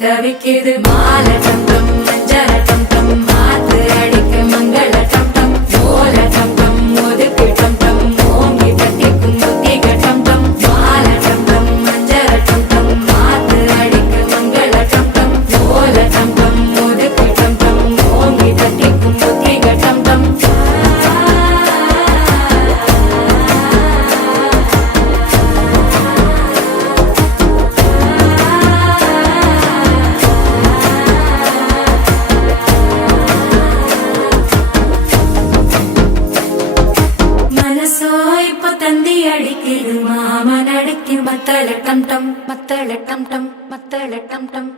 தவிக்குது மால டம் டம் மஞ்சள டம் டம் மாத்து அடிக்க மங்கள டம் டம் ஓல டம் டம் ஒதுக்கு டம் டம் ஓங்கி தட்டிக்கும் புத்திக டம் டம் மால டம் டம் மஞ்சள டம் டம் மாத்து அடிக்க மங்கள டம் டம் ஓல டம் டம் ஒதுக்கு டம் டம் ஓங்கி தட்டிக்கும் புத்திக டம் டம் தந்தி அடிக்குது மாமன் அடிக்கு மத்தள டம் டம் மத்தள டம் டம் மத்தள டம் டம்